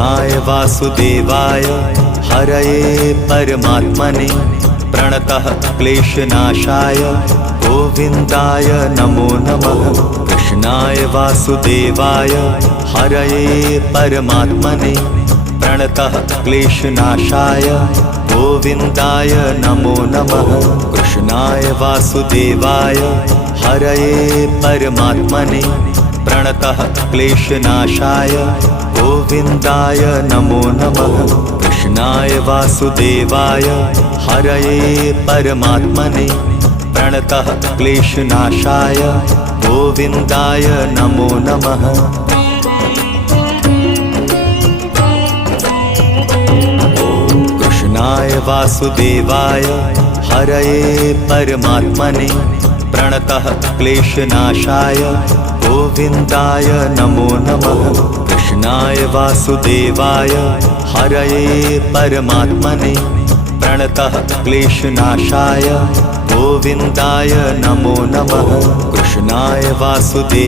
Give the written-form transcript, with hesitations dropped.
कृष्णाय वासुदेवाय हरये परमात्मने प्रणतः क्लेशनाशाय गोविन्दाय नमो नमः। कृष्णाय वासुदेवाय हरये परमात्मने प्रणतः क्लेशनाशाय गोविन्दाय नमो नमः। कृष्णाय वासुदेवाय हरये परमात्मने प्रणतः क्लेशनाशाय गोविन्दाय नमो नमः। कृष्णाय वासुदेवाय हरये परमात्मने प्रणतः क्लेशनाशाय गोविन्दाय नमो नमः। कृष्णाय वासुदेवाय हरये परमात्मने प्रणतः क्लेशनाशाय गोविन्दाय नमो नमः। कृष्णाय वासुदेवाय हरये परमात्मने प्रणतः क्लेशनाशाय गोविन्दाय नमो नमः। कृष्णाय वासुदेवाय